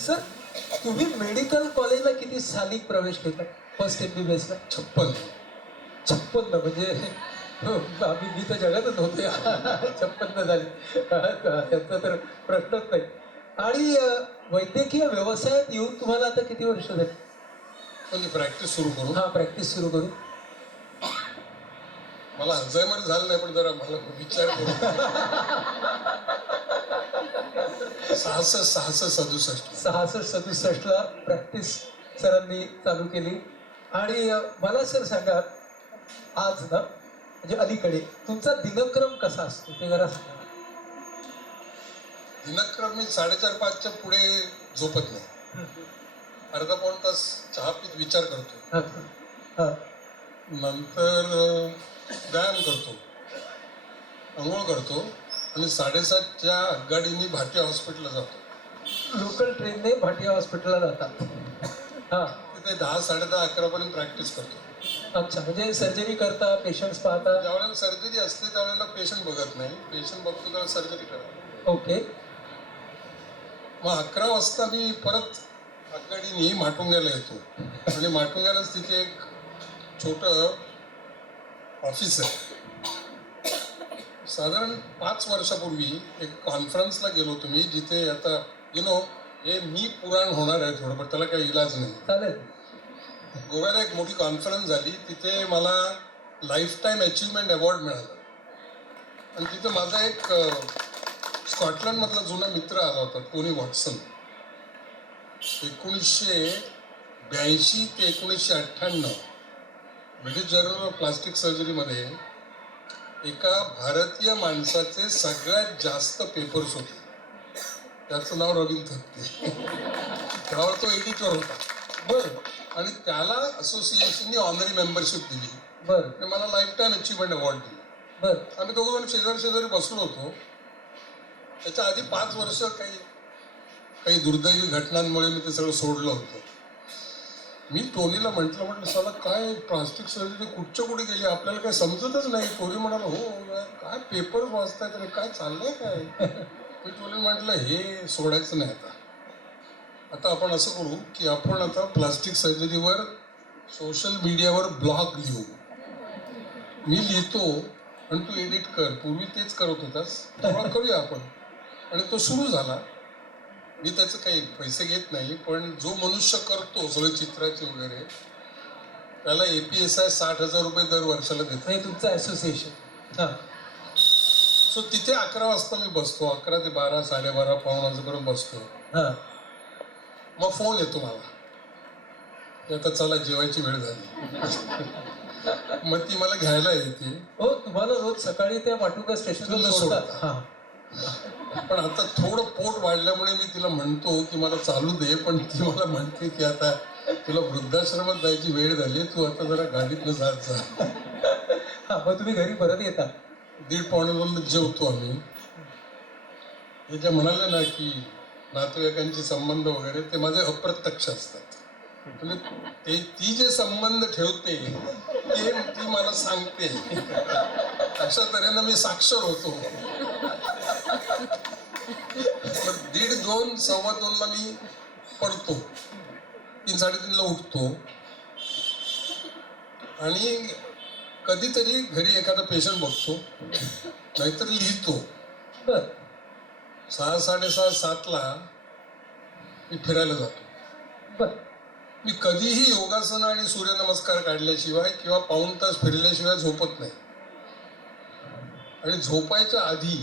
Sir, तुम्ही medical कॉलेजला किती साली प्रवेश केला? फर्स्ट MBBS ला 56 म्हणजे मी तर जगातच नव्हते. 56 झाले त्याचा तर प्रश्नच नाही. आणि वैद्यकीय व्यवसायात येऊन तुम्हाला आता किती वर्ष झाली? म्हणजे प्रॅक्टिस सुरू करू. हा, प्रॅक्टिस सुरू करू. मला अल्झायमर झालं नाही, पण जरा मला विचार करू. 66-67 ला प्रॅक्टिस सरांनी चालू केली. आणि मला सर सांगा, आज ना म्हणजे अलीकडे तुमचा दिनक्रम कसा असतो ते जरा सांगा. दिनक्रम मी 4:30-5च्या पुढे झोपत नाही. अर्धा पाऊण तास चहा पीत विचार करतो. हा. नंतर व्यायाम करतो, आंघोळ करतो आणि 7:30च्या आगगाडीने भाटिया हॉस्पिटलला जातो. लोकल ट्रेनने भाटिया हॉस्पिटलला जातात. हा. तिथे 10-10:30 11पर्यंत प्रॅक्टिस करतो. अच्छा, म्हणजे सर्जरी करता, पेशंट्स पाहता. ज्यावेळेला सर्जरी असते त्यावेळेला पेशंट बघत नाही, पेशंट बघतो त्यावेळेला सर्जरी करतो. ओके. मग 11 वाजता मी परत आगगाडीने माटुंग्याला येतो आणि माटुंग्यालाच तिथे एक छोटं ऑफिस आहे. साधारण 5 वर्षापूर्वी एक कॉन्फरन्सला गेलो होतो मी, जिथे आता हे मी पुराण होणार आहे थोडंफार, त्याला काही इलाज नाही. चालेल. गोव्याला एक मोठी कॉन्फरन्स झाली, तिथे मला लाईफ टाईम अचिव्हमेंट अवॉर्ड मिळाला. आणि तिथे माझा एक स्कॉटलंडमधला जुना मित्र आला होता, टोनी वॉटसन. 1982 ते 1998 ब्रिटिश जर्नल ऑफ प्लास्टिक सर्जरीमध्ये एका भारतीय माणसाचे सगळ्यात जास्त पेपर्स होते. त्याचं नाव रवींद्र थत्ते. त्यावर तो एडिटर होता. बरं आणि त्याला असोसिएशनने ऑनरी मेंबरशिप दिली. बरं आणि मला लाईफ टाईम अचिव्हमेंट अवॉर्ड दिला. बरं. आम्ही दोघं शेजारी बसलो होतो. त्याच्या आधी 5 वर्ष काही दुर्दैवी घटनांमुळे मी ते सगळं सोडलं होतं. मी टोनीला म्हटलं साला काय प्लास्टिक सर्जरी कुठच्या कुठे गेली, आपल्याला काही समजतच नाही. टोनी म्हणाला, हो काय पेपर वाचतायत रे, काय चाललंय काय. मी टोनी म्हटलं हे सोडायचं नाही. आता आपण असं करू की आपण आता प्लास्टिक सर्जरीवर सोशल मीडियावर ब्लॉग लिहू. मी लिहितो आणि तू एडिट कर. पूर्वी तेच करत होतास, तेव्हा करूया आपण. आणि तो सुरू झाला. मी त्याचं काही पैसे घेत नाही, पण जो मनुष्य करतो सगळे चित्राचे वगैरे, त्याला APSI 60,000 रुपये दर वर्षाला देतो. हे तुमचं असोसिएशन. हां. सो तिथे 11 वाजता मी बसतो. 11 ते 12, 12:30, पाऊण वाजेपर्यंत बसतो. हां. मग फोन येतो मला की आता चला जेवायची वेळ झाली. मग ती मला घ्यायला येते. हो, तुम्हाला रोज सकाळी त्या वाटुका स्टेशनला सोडतात. हां. पण आता थोडं पोट वाढल्यामुळे मी तिला म्हणतो की मला चालू दे, पण ती मला म्हणते की आता तुला वृद्धाश्रमात जायची वेळ झाली, तू आता जरा गाडीतनं जात जा. हां, मग तुम्ही घरी परत येता. 1:30-1 जेवतो आम्ही. हे जे म्हणाले ना की नातेवाईकांचे संबंध वगैरे, ते माझे अप्रत्यक्ष असतात. म्हणजे ती जे संबंध ठेवते ते ती मला सांगते. अशा तऱ्हेनं मी साक्षर होतो. 1:30, 2:15 मी पडतो. 3-3:30 उठतो आणि कधीतरी घरी एखादा पेशंट बघतो, नाहीतर लिहितो. बर. 6-6:30, 7ला मी फिरायला जातो. बर. मी कधीही योगासन आणि सूर्यनमस्कार काढल्याशिवाय किंवा पाऊण तास फिरल्याशिवाय झोपत नाही. आणि झोपायच्या आधी,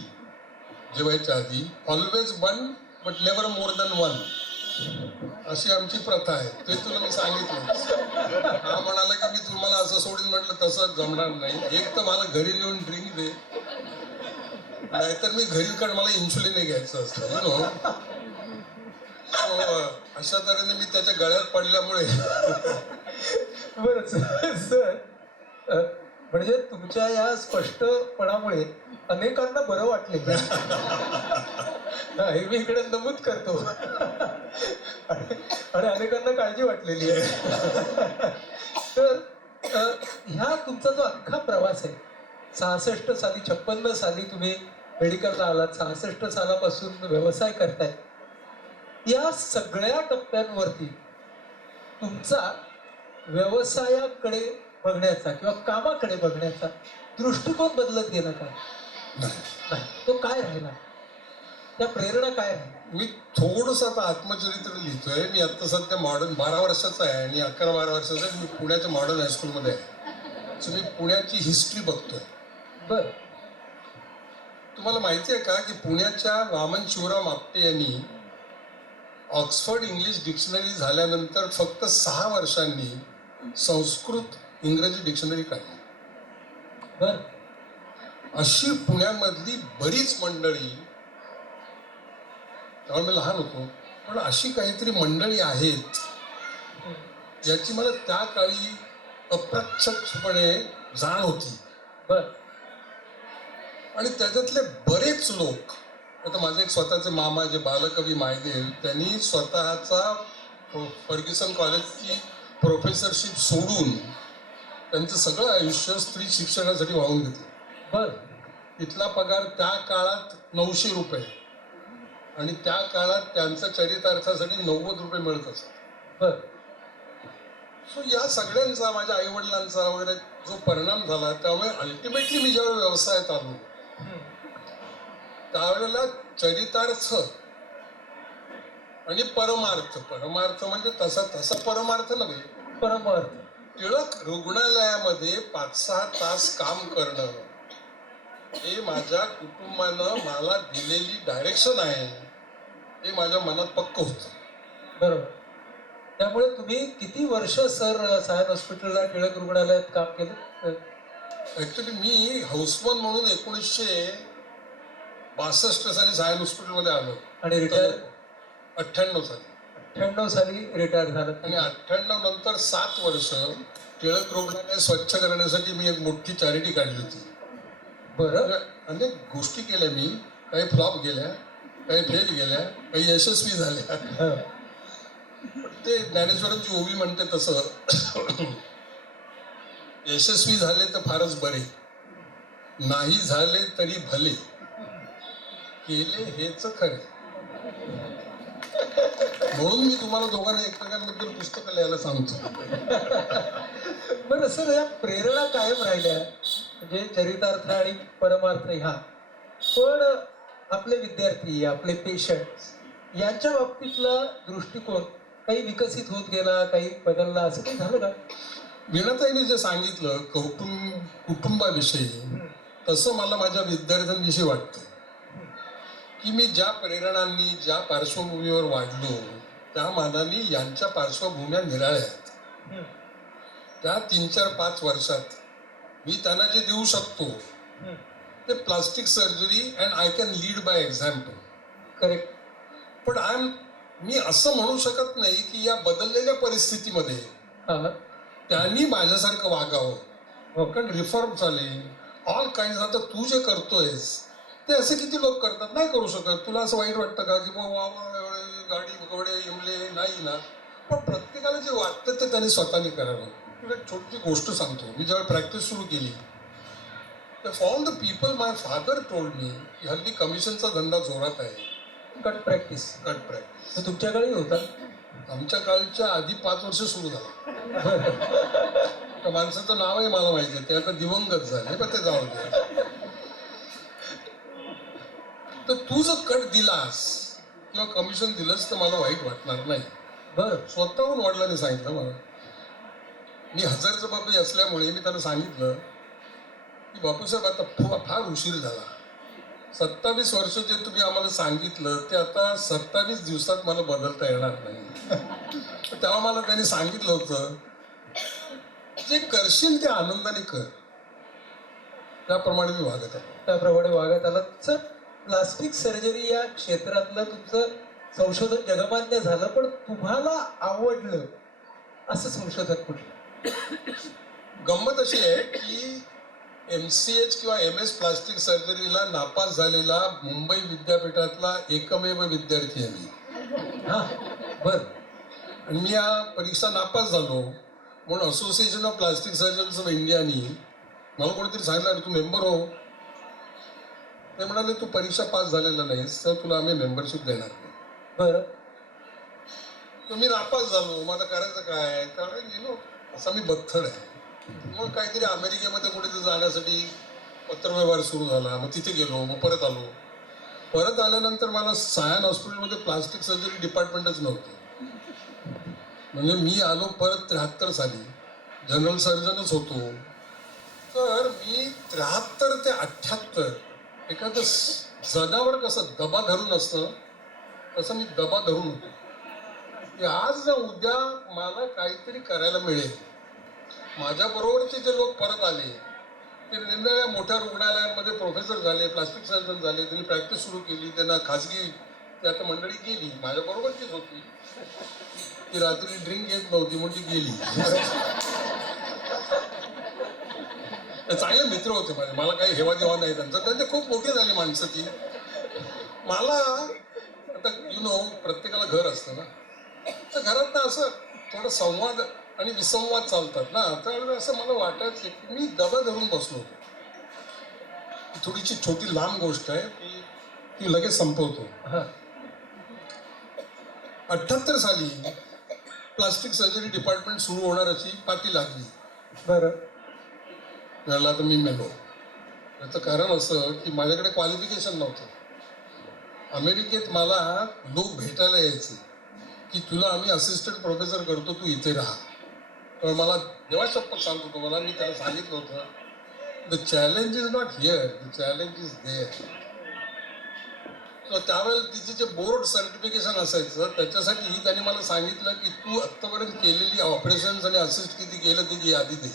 जेवायच्या आधी always 1 but never more than 1 अशी आमची प्रथा आहे. ते तुला मी सांगितलं. हा म्हणाला की मी तुम्हाला असं सोडून, म्हटलं तसं जमणार नाही. एक तर मला घरी नेऊन ड्रिंक दे, नाहीतर मी घरी, कारण मला इन्शुलिन घ्यायचं असतं. अशा तऱ्हेने मी त्याच्या गळ्यात पडल्यामुळे. बरं सर, म्हणजे तुमच्या या स्पष्टपणामुळे अनेकांना बरं वाटले. हे मी इकडे नमूद करतो. आणि अनेकांना काळजी वाटलेली आहे. तर ह्या तुमचा जो अख्खा प्रवास आहे, 66 साली 56 साली तुम्ही मेडिकलला आलात, 66 सालापासून व्यवसाय करताय. या सगळ्या टप्प्यांवरती तुमचा व्यवसायाकडे बघण्याचा किंवा कामाकडे बघण्याचा दृष्टिकोन बदलत गेला का? नाही. नाही. तो काय राहिला? त्या प्रेरणा काय राहिली? मी थोडंसं आता आत्मचरित्र लिहितोय. मी आता सध्या मॉडर्न 12 वर्षाचा आहे आणि 11-12 वर्षाचा आहे. मी पुण्याच्या मॉडर्न हायस्कूलमध्ये आहे. सो मी पुण्याची हिस्ट्री बघतोय. बर. तुम्हाला माहिती आहे का की पुण्याच्या वामन शिवराम आपटे यांनी ऑक्सफर्ड इंग्लिश डिक्शनरी झाल्यानंतर फक्त 6 वर्षांनी संस्कृत इंग्रजी डिक्शनरी काढली. बर. अशी पुण्यामधली बरीच मंडळी, तेव्हा मी लहान होतो, पण अशी काहीतरी मंडळी आहेत याची मला त्या काळी अप्रत्यक्षपणे जाण होती. बर. आणि आणि त्याच्यातले बरेच लोक, आता माझे एक स्वतःचे मामा जे बालकवी मायदेव, त्यांनी स्वतःचा फर्ग्युसन कॉलेजची प्रोफेसरशिप सोडून त्यांचं सगळं आयुष्य स्त्री शिक्षणासाठी वाहून घेतलं. बर. तिथला पगार त्या काळात 900 रुपये आणि त्या काळात त्यांच्या चरितार्थासाठी 90 रुपये मिळत असत. बर. सो या सगळ्यांचा, माझ्या आईवडिलांचा वगैरे जो परिणाम झाला, त्यामुळे अल्टिमेटली मी ज्यावेळी व्यवसायात आलो त्यावेळेला चरितार्थ आणि परमार्थ, परमार्थ म्हणजे तसा परमार्थ नव्हे, परमार्थ, टिळक रुग्णालयामध्ये 5-6 तास काम करणं हे माझ्या कुटुंबानं मला दिलेली डायरेक्शन आहे, हे माझ्या मनात पक्क होतं. बरोबर. त्यामुळे तुम्ही किती वर्ष सर सायन हॉस्पिटलला टिळक रुग्णालयात काम केलं? ऍक्च्युली मी हाऊसमन म्हणून 1962 साली सायन हॉस्पिटलमध्ये आलो आणि रिटायर 98 साली. 98 साली रिटायर झालं. आणि 98 नंतर 7 वर्ष टिळक रुग्णालय स्वच्छ करण्यासाठी मी एक मोठी चॅरिटी काढली होती. बरं. अनेक गोष्टी केल्या मी, काही फ्लॉप गेल्या, काही फेल गेल्या, काही यशस्वी झाल्या. हं. ते ज्ञानेश्वरांची ओवी म्हणते तसं, यशस्वी झाले तर फारच बरे, नाही झाले तरी भले, केले हेच खरे. म्हणून मी तुम्हाला दोघांना एकमेकांबद्दल पुस्तकं लिहायला सांगतो. बरं सर, या प्रेरणा कायम राहिल्या म्हणजे चरितार्थ आणि परमार्थ ह्या, पण आपले विद्यार्थी, आपले पेशंट यांच्या बाबतीतला दृष्टिकोन काही विकसित होत गेला, काही बदलला, असं काही झालं का? वीणाताईने जे सांगितलं कुटुंबाविषयी, तसं मला माझ्या विद्यार्थ्यांविषयी वाटतं की मी ज्या प्रेरणांनी, ज्या पार्श्वभूमीवर वाढलो, त्या मानाने यांच्या पार्श्वभूम्या निराळ्या आहेत. त्या 3-4-5 वर्षात मी त्यांना जे देऊ शकतो ते plastic surgery and I can lead by example. Correct. पण मी असं म्हणू शकत नाही की या बदललेल्या परिस्थितीमध्ये हा. त्यांनी माझ्यासारखं वागावं. हो. कारण रिफॉर्म चाले ऑल काइंड. आता तू जे करतोयस ते असे किती लोक करतात, नाही करू शकत. तुला असं वाईट वाटतं का की वा गाडी घोडे इमले, नाही ना. पण प्रत्येकाला जे वाटतं ते त्यांनी स्वतःनी करावं. तुला एक छोटी गोष्ट सांगतो. मी जेव्हा प्रॅक्टिस सुरू केली तर all the people, my father told me की हल्ली कमिशनचा धंदा जोरात आहे. Cut practice. Cut practice. तुमच्याकडे होता? आमच्या काळच्या आधी 5 वर्ष सुरू झाला. त्या माणसाचं नावही मला माहिती आहे, ते आता दिवंगत झाले, पण ते जाऊ दे. तर तू जर कट दिलास किंवा कमिशन दिलंस तर मला वाईट वाटणार नाही. बरं. स्वतःहून वडिलांनी सांगितलं मला. मी हजरचं बापू असल्यामुळे मी त्यांना सांगितलं की बापूसाहेब आता फार उशीर झाला. 27 वर्ष जे तुम्ही आम्हाला सांगितलं ते आता 27 दिवसात मला बदलता येणार नाही. तेव्हा मला त्यांनी सांगितलं होतं जे करशील ते आनंदाने कर. त्याप्रमाणे मी वागत आलो. त्याप्रमाणे वागत आला. सर, प्लास्टिक सर्जरी या क्षेत्रातलं तुमचं संशोधन जगमान्य झालं, पण तुम्हाला आवडलं असं संशोधन कुठलं? गंमत अशी आहे की MCH किंवा MS प्लास्टिक सर्जरीला नापास झालेला मुंबई विद्यापीठातला एकमेव विद्यार्थी आहे मी. हा. बर. आणि मी या परीक्षा नापास झालो म्हणून association of plastic surgeons of इंडियानी मला कोणीतरी सांगितलं तू मेंबर हो. ते म्हणाले तू परीक्षा पास झालेला नाहीस तर तुला आम्ही मेंबरशिप देणार नाही. बरं. तर मी नापास झालो. मग आता करायचं काय, कारण असा मी बत्थड आहे. मग काहीतरी अमेरिकेमध्ये कुठेतरी जाण्यासाठी पत्रव्यवहार सुरू झाला. मग तिथे गेलो, मग परत आलो. परत आल्यानंतर मला सायन हॉस्पिटलमध्ये प्लास्टिक सर्जरी डिपार्टमेंटच नव्हतं. म्हणजे मी आलो परत 73 साली, जनरल सर्जनच होतो. तर मी 73 ते 78 एखादं जनावर कसं दबा धरून असतं तसं मी दबा धरून होतो की आज ना उद्या मला काहीतरी करायला मिळेल. माझ्याबरोबरचे जे लोक परत आले ते निरनिराळ्या मोठ्या रुग्णालयांमध्ये प्रोफेसर झाले, प्लास्टिक सर्जन झाले, त्यांनी प्रॅक्टिस सुरू केली. त्यांना खाजगी ती आता मंडळी गेली, माझ्याबरोबरचीच होती. ती रात्री ड्रिंक घेत नव्हती म्हणून ती गेली. चांगले मित्र होते माझे, मला काही हेवा देवा नाही त्यांचा. त्यांचे खूप मोठी झाली माणसं ती. मला आता प्रत्येकाला घर असतं ना, तर घरात ना असं थोडं संवाद आणि विसंवाद चालतात ना, तर असं मला वाटायचं की मी दबा धरून बसलो होतो. थोडीशी छोटी लांब गोष्ट आहे, ती लगेच संपवतो. 78 साली प्लास्टिक सर्जरी डिपार्टमेंट सुरू होणार अशी पाठी लागली. बरं. त्याला तर मी मेलो. याचं कारण असं की माझ्याकडे क्वालिफिकेशन नव्हतं. अमेरिकेत मला लोक भेटायला यायचे की तुला आम्ही असिस्टंट प्रोफेसर करतो, तू इथे राहा. तर मला देवा शपथ सांगतो तुम्हाला, मी त्याला सांगितलं होतं, the challenge is not here, the challenge is there. तर त्यावेळेला तिचे जे बोर्ड सर्टिफिकेशन असायचं त्याच्यासाठी त्यांनी मला सांगितलं की तू आत्तापर्यंत केलेली ऑपरेशन्स आणि असिस्ट किती केलं त्याची यादी दे.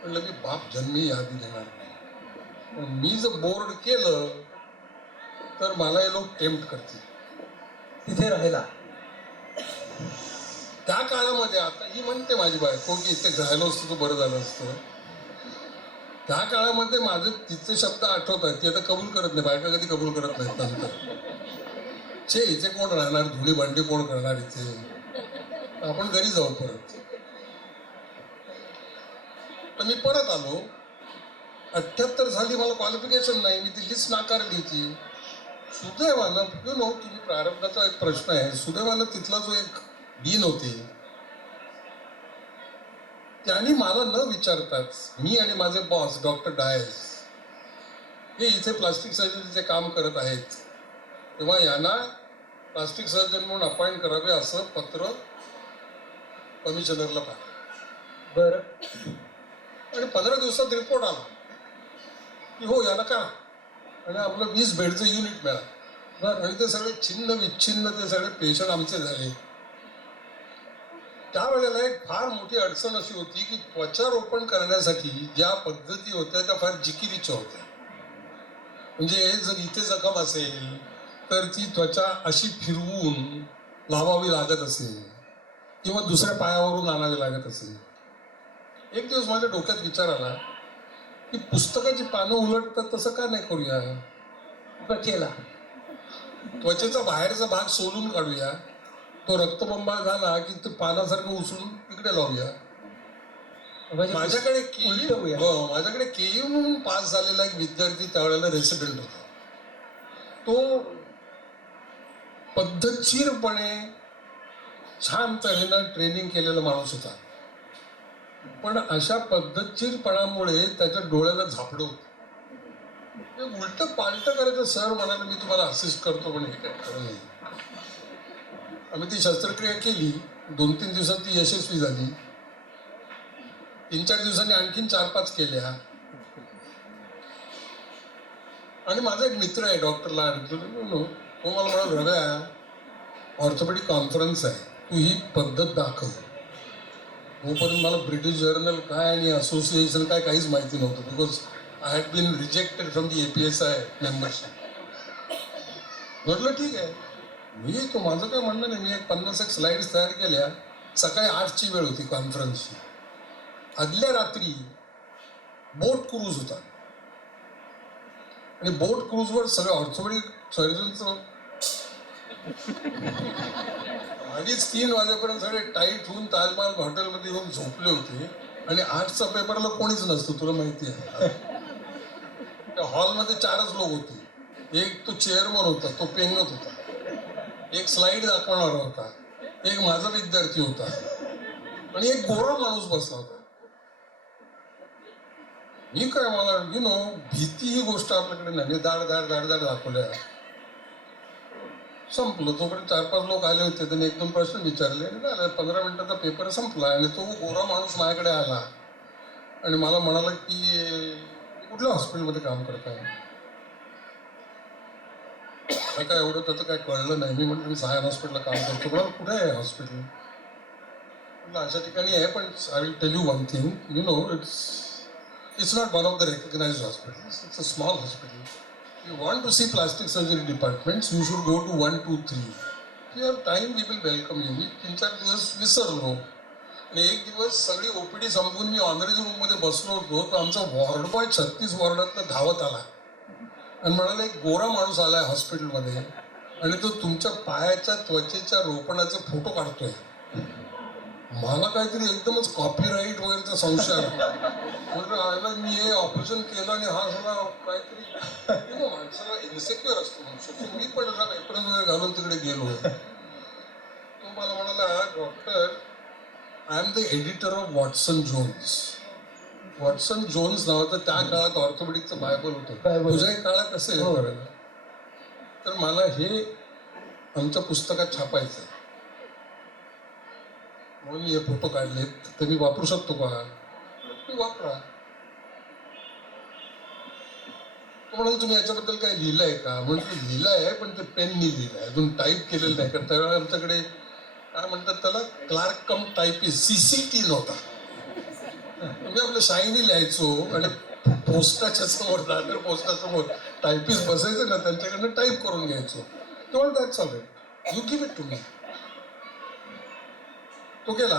म्हणलं मी बाप जन्मी यादी देणार नाही. पण मी जर बोर्ड केलं तर मला हे लोक टेम्प्ट करतील तिथे राहायला. त्या काळामध्ये, आता ही म्हणते माझी बायको की इथे राहिलो असतं तर बरं झालं असतं. त्या काळामध्ये माझे तिचे शब्द आठवतात, ती आता कबूल करत नाही. बायका कधी कबूल करत नाहीत नंतर. छे इथे कोण राहणार, धुळी भांडी कोण करणार इथे, आपण घरी जाऊ परत. तर मी परत आलो. 78 साली मला क्वालिफिकेशन नाही, मी ती लिस्ट नाकारली होती. सुदैवानं तुम्ही प्रारंभाचा एक प्रश्न आहे, सुदैवानं तिथला जो एक डीन होते त्यांनी मला न विचारताच, मी आणि माझे बॉस डॉक्टर डायस हे इथे प्लास्टिक सर्जरीचे काम करत आहेत, तेव्हा यांना प्लास्टिक सर्जन म्हणून अपॉइंट करावे असं पत्र कमिशनरला पाठवलं. बरं. आणि 15 दिवसात रिपोर्ट आला की हो याला करा, आणि आपलं 20 बेडचं युनिट मिळालं. बरं. आणि ते सगळे छिन्न विच्छिन्न ते सगळे पेशंट आमचे झाले. त्यावेळेला एक फार मोठी अडचण अशी होती की त्वचारोपण करण्यासाठी ज्या पद्धती होत्या त्या फार जिकिरीच्या होत्या. म्हणजे जर इथे जखम असेल तर ती त्वचा अशी फिरवून लावावी लागत असेल किंवा दुसऱ्या पायावरून आणावी लागत असेल. एक दिवस माझ्या डोक्यात विचार आला की पुस्तकाची पानं उलटतात तसं का नाही करूया. केला. त्वचेचा बाहेरचा भाग सोलून काढूया, तो रक्तबंबाळ झाला की तो पानासारखं उचलून इकडे लावूया. माझ्याकडे माझ्याकडे केयू म्हणून पास झालेला एक विद्यार्थी त्यावेळेला रेसिडेंट होता. तो पद्धतशीरपणे छान तऱ्हेनं ट्रेनिंग केलेला माणूस होता, पण अशा पद्धतशीरपणामुळे त्याच्या डोळ्याला झापडं होतं. उलट पालट करायचं. सर म्हणाले मी तुम्हाला असिस्ट करतो, पण हे काय खरं नाही. आम्ही ती शस्त्रक्रिया केली. 2-3 दिवसात ती यशस्वी झाली. 3-4 दिवसांनी आणखीन 4-5 केल्या. आणि माझा एक मित्र आहे डॉक्टरला, तो मला म्हणाला रव्या ऑर्थोपेडिक कॉन्फरन्स आहे, तू ही पद्धत दाखव. तोपर्यंत मला ब्रिटिश जर्नल काय आणि असोसिएशन काय काहीच माहिती नव्हतं, because I had been rejected from the APSI membership. म्हटलं ठीक आहे, मी तो माझं काय म्हणणं नाही. मी एक 50 स्लाइड्स तयार केल्या. सकाळी 8ची वेळ होती कॉन्फरन्सची. आदल्या रात्री बोट क्रूज होता आणि बोट क्रूजवर सगळं ऑर्थोपेडिक सर्जनचं 2:30-3 वाजेपर्यंत सगळे टाईट होऊन ताजमहाल हॉटेलमध्ये येऊन झोपले होते. आणि 8चा पेपरला कोणीच नसतं, तुला माहिती आहे. त्या हॉलमध्ये 4च लोक होते. एक तो चेअरमन होता, तो पेंगत होता. एक स्लाइड दाखवणार होता एक माझा विद्यार्थी होता आणि एक गोरा माणूस बसला होता. मी काय मला भीती ही गोष्ट आपल्याकडे नाही. मी दाड दाड दाड दाड दाखवल्या. संपलं. तोपर्यंत 4-5 लोक आले होते. त्यांनी 1-2 प्रश्न विचारले आणि झालं. 15 मिनिटाचा पेपर संपला आणि तो गोरा माणूस माझ्याकडे आला आणि मला म्हणाला की कुठल्या हॉस्पिटलमध्ये काम करताय? मला काय एवढं त्याचं काय कळलं नाही. मी म्हटलं मी सायन हॉस्पिटलला काम करतो. बरोबर, कुठे आहे हॉस्पिटल? म्हटलं अशा ठिकाणी आहे, पण I will tell you one thing, it's not one of the recognized hospitals. It's a small hospital. If you want to see plastic surgery departments, you should go to 1, 2, 3. If you have time, we will welcome you. मी 3-4 दिवस विसरलो आणि एक दिवस सगळी OPD संपवून मी ऑनरेज रूममध्ये बसलो होतो, तर आमचा वॉर्ड बॉय 36 वॉर्डातनं धावत आला आणि म्हणाला एक गोरा माणूस आलाय हॉस्पिटलमध्ये आणि तो तुमच्या पायाच्या त्वचेच्या रोपणाचे फोटो काढतोय. मला काहीतरी एकदमच कॉपीराईट वगैरेचा संशय आला. म्हटलं मी हे ऑपरेशन केलं आणि हा सगळा काहीतरी माणसाला इन्सेक्युअर असतो मनुष्य. मी पण एप्रिल वगैरे घालून तिकडे गेलो. तो मला म्हणाला, doctor, I am the editor of Watson Jones. Watson Jones नावाचं त्या काळात ऑर्थोपेडिकचं बायबल होतं. तुझ्याही काळात असेल करायला. तर मला हे आमच्या पुस्तकात छापायचं आहे म्हणून मी हे फोटो काढलेत. तर मी वापरू शकतो का? मी वापरा. तो म्हणाल तुम्ही याच्याबद्दल काय लिहिलंय का? म्हणजे लिहिलंय, पण ते पेननी लिहिलंय, अजून टाईप केलेलं नाही. कारण त्यावेळेला आमच्याकडे काय म्हणतात त्याला, क्लार्क कम टाईपिस्ट, CCT नव्हता. मी आपलं शाईनी लिहायचो आणि पोस्टाच्या समोर, दादर पोस्टासमोर टायपिस्ट बसायचं ना, त्यांच्याकडनं टाईप करून घ्यायचो. तो that's all right, you give it to me. तो गेला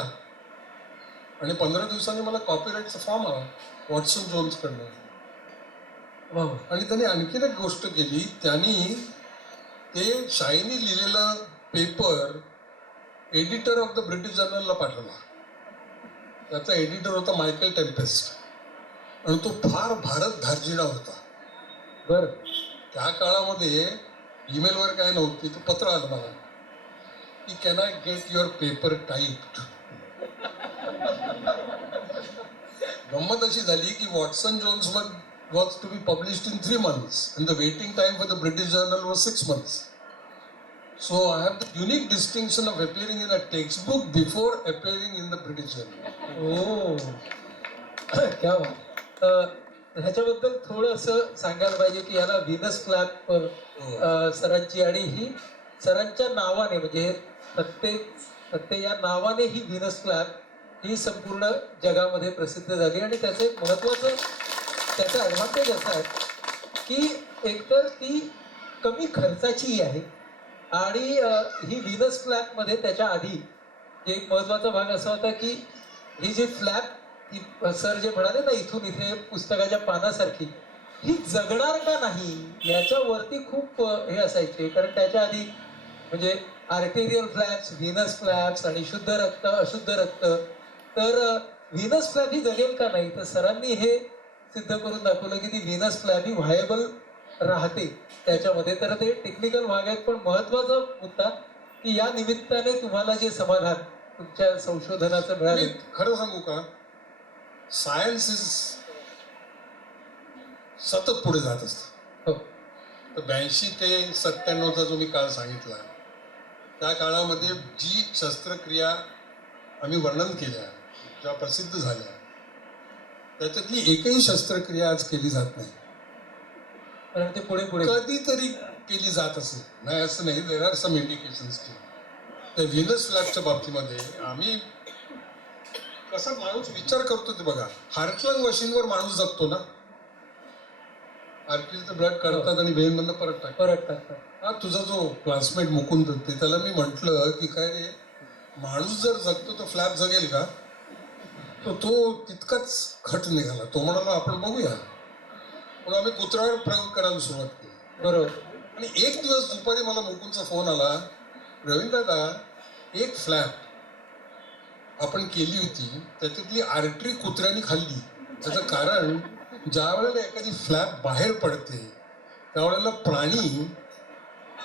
आणि 15 दिवसांनी मला कॉपीराईटचा फॉर्म आला वॉटसन जोन्सकडनं. आणि त्यांनी आणखीन एक गोष्ट केली. त्यांनी ते शाईनी लिहिलेलं paper editor of the British जर्नलला पाठवला. त्याचा एडिटर होता मायकेल टेम्पेस्ट आणि तो फार भारत धार्जिणा होता. बर, त्या काळामध्ये ईमेलवर काय नव्हती. तो पत्र आलं मला की can I get your paper typed. गंमत अशी झाली की Watson Jones was to be published in 3 months and the waiting time for the British Journal was 6 months. So I have the unique distinction of appearing in a textbook before appearing in the British Journal. ओ क्या बात. ह्याच्याबद्दल थोडं असं सांगायला पाहिजे की याला Venus flap सरांची, आणि ही सरांच्या नावाने, म्हणजे प्रत्येक या नावाने ही व्हीनस फ्लॅप ही संपूर्ण जगामध्ये प्रसिद्ध झाली. आणि त्याचं एक महत्त्वाचं, त्याचा ॲडव्हान्टेज असा आहे की एकतर ती कमी खर्चाचीही आहे आणि ही व्हीनस फ्लॅपमध्ये त्याच्या आधी एक महत्त्वाचा भाग असा होता की ही जी फ्लॅप सर जे म्हणाले ना इथून इथे पुस्तकाच्या पानासारखी, ही जगणार का नाही याच्यावरती खूप हे असायचे. कारण त्याच्या आधी म्हणजे आर्टेरियल फ्लॅप्स, व्हीनस फ्लॅप्स आणि शुद्ध रक्त, अशुद्ध रक्त. तर व्हीनस फ्लॅप ही जगेल का नाही, तर सरांनी हे सिद्ध करून दाखवलं की ती व्हीनस फ्लॅप ही व्हायबल राहते त्याच्यामध्ये. तर ते टेक्निकल भाग आहेत, पण महत्वाचा मुद्दा की या निमित्ताने तुम्हाला जे समाधान तुमच्या संशोधनाचं मिळालं. खरं सांगू का, सायन्स इज सतत पुढे जात असतं. हो. तर 82 ते 97चा जो मी काळ सांगितला, त्या काळामध्ये जी शस्त्रक्रिया आम्ही वर्णन केल्या, ज्या प्रसिद्ध झाल्या, त्याच्यातली एकही शस्त्रक्रिया आज केली जात नाही. कारण ते पुढे पुढे कधीतरी केली जात असेल, नाही असं नाही. There are some indications. त्या व्हीनस फ्लॅपच्या बाबतीमध्ये आम्ही कसा माणूस विचार करतो ते बघा. हार्टलंग मशीनवर माणूस जगतो ना, आर्टरीचं ब्लड काढतात आणि वेन मधनं परत टाकतात. हा तुझा जो क्लासमेट मुकुंद होते, त्याला मी म्हटलं की काय रे, माणूस जर जगतो तर फ्लॅप जगेल का? तो तितकाच खट निघाला. तो म्हणाला आपण बघूया. म्हणून आम्ही कुत्र्यावर प्रयोग करायला सुरुवात केली. बरोबर. आणि एक दिवस दुपारी मला मुकुंदचा फोन आला, रवींद्र दादा, एक फ्लॅप आपण केली होती, त्याच्यातली आर्टरी कुत्र्याने खाल्ली. त्याचं कारण, ज्या वेळेला एखादी फ्लॅप बाहेर पडते त्यावेळेला प्राणी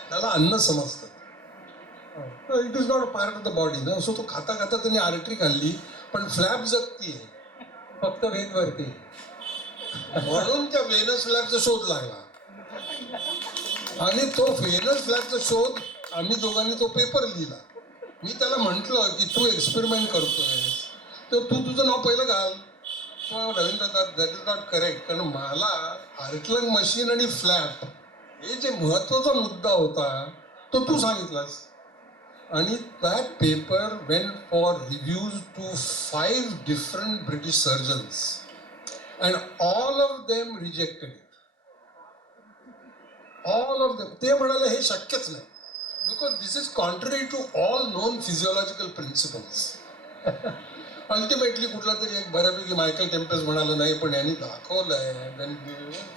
त्याला अन्न समजतात it is not a part of the body ना. सो तो खाता खाता त्यांनी आर्टरी खाल्ली, पण फ्लॅप जगतीये. फक्त वेनवरती. म्हणून त्या व्हेनस फ्लॅपचा शोध लागला. आणि तो व्हेनस फ्लॅपचा शोध आम्ही दोघांनी तो पेपर लिहिला. मी त्याला म्हंटल की तू एक्सपेरिमेंट करतोय तर तू तुझं नाव पहिलं घाल. Ravindra that is not correct. कारण मला हार्टलंग मशीन आणि फ्लॅप हे जे महत्वाचा मुद्दा होता तो तू सांगितलास. आणि that paper went for reviews to 5 different British surgeons and all of them rejected it. All of them. ते म्हणाले हे शक्यच नाही, because this is contrary to all known physiological principles. Ultimately कुठला तरी एक बऱ्यापैकी मायकल टेम्पेस म्हणाला नाही, पण यांनी दाखवलंय,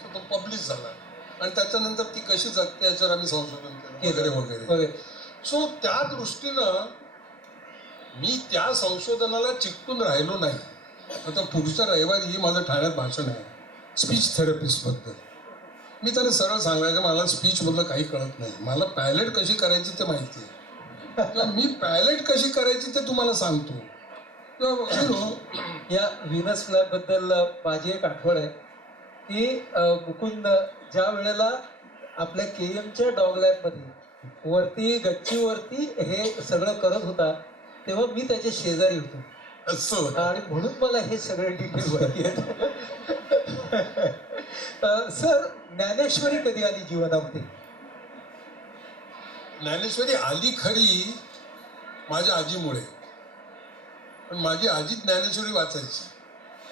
तो पब्लिश झाला. आणि त्याच्यानंतर ती कशी जगते याच्यावर आम्ही संशोधन केलं वगैरे वगैरे. सो त्या दृष्टीनं मी त्या संशोधनाला चिकटून राहिलो नाही. आता पुढच्या रविवारी माझं ठाण्यात भाषण आहे स्पीच थेरपिस्ट बद्दल. मी त्याला सरळ सांगायचं मला स्पीच मधलं काही कळत नाही. मला पॅलेट कशी करायची ते माहिती आहे. किंवा मी पॅलेट कशी करायची ते तुम्हाला सांगतो. या व्हीनस फ्लॅप बद्दल माझी एक आठवण आहे की मुकुंद ज्या वेळेला आपल्या केएमच्या डॉग लॅब मध्ये वरती गच्चीवरती हे सगळं करत होता तेव्हा मी त्याच्या शेजारी होतो. असं आणि म्हणून मला हे सगळे डिटेल माहिती आहेत. सर, ज्ञानेश्वरी कधी आली जीवनामध्ये? ज्ञानेश्वरी आली खरी माझ्या आजीमुळे. पण माझी आजी ज्ञानेश्वरी वाचायची,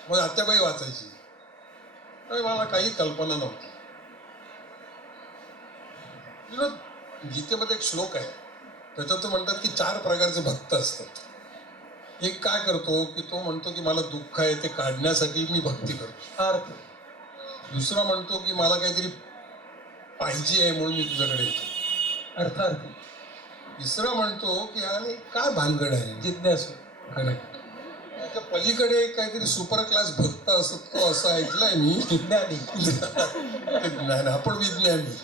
मग आत्याबाई वाचायची, तर मला काही कल्पना नव्हती. गीतेमध्ये एक श्लोक आहे त्याच्यात म्हणतात की 4 प्रकारचे भक्त असतात. एक काय करतो की तो म्हणतो की मला दुःख आहे ते काढण्यासाठी मी भक्ती करतो. अर्थ. दुसरा म्हणतो की मला काहीतरी पाहिजे आहे म्हणून मी तुझ्याकडे येतो. अर्थार्थ. तिसरा म्हणतो की अरे काय भानगड आहे. जिज्ञासू. करेक्ट. त्याच्या पलीकडे काहीतरी सुपर क्लास भक्त असतो असं ऐकलंय मी. ज्ञानी. ज्ञान. आपण विज्ञानी.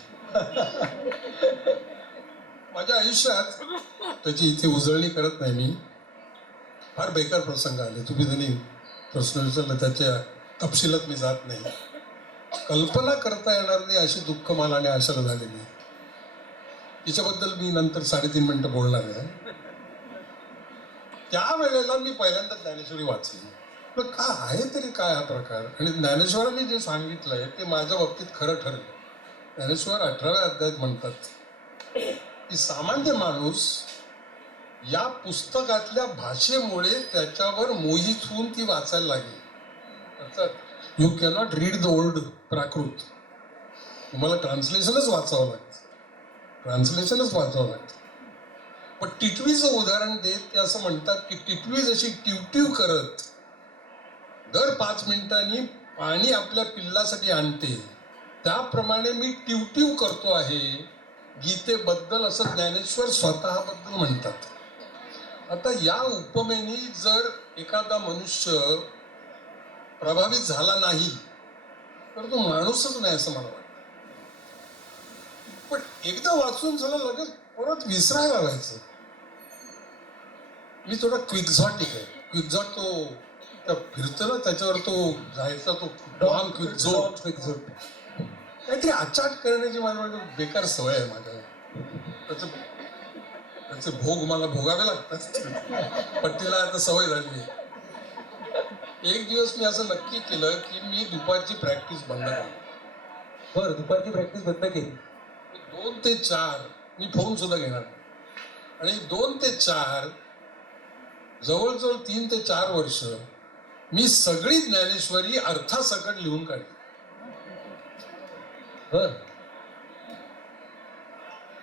माझ्या आयुष्यात त्याची इथे उजळणी करत नाही मी. फार बेकार प्रसंग आले. तुम्ही त्यांनी प्रश्न विचारला त्याच्या तपशिलात मी जात नाही. कल्पना करता येणार नाही अशी दुःख मला आणि आशाला झालेली. तिच्याबद्दल मी नंतर 3.5 मिनिटं बोलणार आहे. त्यावेळेला मी पहिल्यांदा ज्ञानेश्वरी वाचली. पण काय आहे तरी काय हा प्रकार. आणि ज्ञानेश्वरांनी जे सांगितलंय ते माझ्या बाबतीत खरं ठरलं. ज्ञानेश्वर 18व्या अध्यायात म्हणतात की सामान्य माणूस या पुस्तकातल्या भाषेमुळे त्याच्यावर मोहित होऊन ती वाचायला लागेल. अर्थात you cannot read the old Prakrit. तुम्हाला ट्रान्सलेशनच वाचावं लागतं. ट्रान्सलेशनच वाचावं लागतं. पण टिटवीचं उदाहरण देत ते असं म्हणतात की टिटवी जशी टिवटिव करत दर 5 मिनिटांनी पाणी आपल्या पिल्लासाठी आणते त्याप्रमाणे मी टिवटिव करतो आहे गीतेबद्दल असं ज्ञानेश्वर स्वतःबद्दल म्हणतात. आता या उपमेनी जर एखादा मनुष्य प्रभावित झाला नाही तर तो माणूसच नाही असं मला वाटतं. पण एकदा वाचून झालं लगेच परत विसरायला व्हायचं. मी थोडा क्विकझॉटिक आहे. क्विकझॉट तो त्या फिरतो ना त्याच्यावर तो जायचा तो डॉन क्विकझॉट. काहीतरी आचाट करण्याची माझ्या बेकार सवय आहे. माझ्या त्याचे भोग मला भोगावे लागतात. पट्टीला आता सवय झाली. एक दिवस मी असं नक्की केलं की मी दुपारची प्रॅक्टिस बंद केली. बरं, दुपारची प्रॅक्टिस बंद केली. 2 ते 4 मी फोन सुद्धा घेणार. आणि 2 ते 4 जवळजवळ 3 ते 4 वर्ष मी सगळी ज्ञानेश्वरी अर्थासकट लिहून काढली. बरं.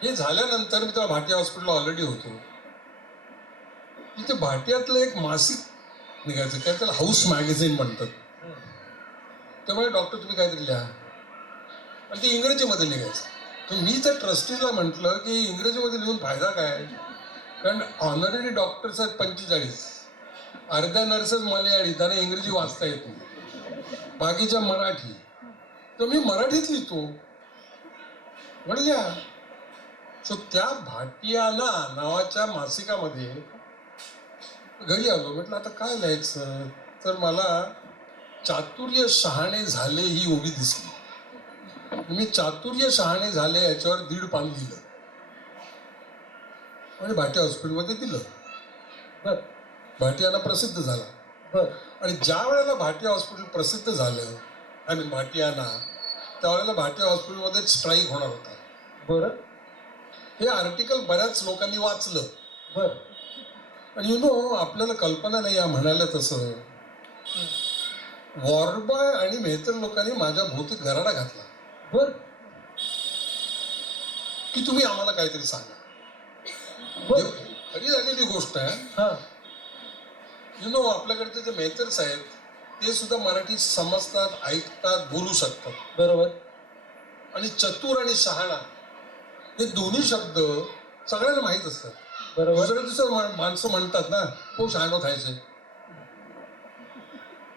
हे झाल्यानंतर मी तेव्हा भाटिया हॉस्पिटलला ऑलरेडी होतो. तिथे भाटियातलं एक मासिक निघायचं काय त्याला हाऊस मॅगझिन म्हणतात. त्यामुळे डॉक्टर तुम्ही काहीतरी लिहा आणि ते इंग्रजीमध्ये लिहायचं. तर मी त्या ट्रस्टीला म्हटलं की इंग्रजीमध्ये लिहून फायदा काय. कारण ऑनररी डॉक्टर्स आहेत 45, अर्ध्या नर्सेस मल्याळी, त्यांना इंग्रजी वाचता येत नाही, बाकीच्या मराठी. तर मी मराठीत लिहितो. म्हणल्या सो त्या भाटियाना नावाच्या मासिकामध्ये घरी आलो. म्हटलं आता काय लिहायचं, तर मला चातुर्य शहाणे झाले ही ओवी दिसली. मी चातुर्य शहाणे झाले याच्यावर 1.5 पान लिहिलं आणि भाटिया हॉस्पिटलमध्ये दिलं. बर भाटियाना प्रसिद्ध झाला. बर आणि ज्या वेळेला भाटिया हॉस्पिटल प्रसिद्ध झालं आणि भाटियाना, त्यावेळेला भाटिया हॉस्पिटलमध्ये स्ट्राईक होणार होता. बर हे आर्टिकल बऱ्याच लोकांनी वाचलं. बर आणि आपल्याला कल्पना नाही या म्हणाल्या तसं वॉरबॉय आणि मेहतर लोकांनी माझ्या भोवती गराडा घातला बर की तुम्ही आम्हाला काहीतरी सांगा. बर खरी झालेली गोष्ट आहे. हा आपल्याकडचे जे मेहतर्स आहेत ते सुद्धा मराठी समजतात, ऐकतात, बोलू शकतात. बरोबर. आणि चतुर आणि शहाणा हे दोन्ही शब्द सगळ्यांना माहीत असतात. बरोबर. दुसरं माणसं म्हणतात ना, हो शहाणो थायचे.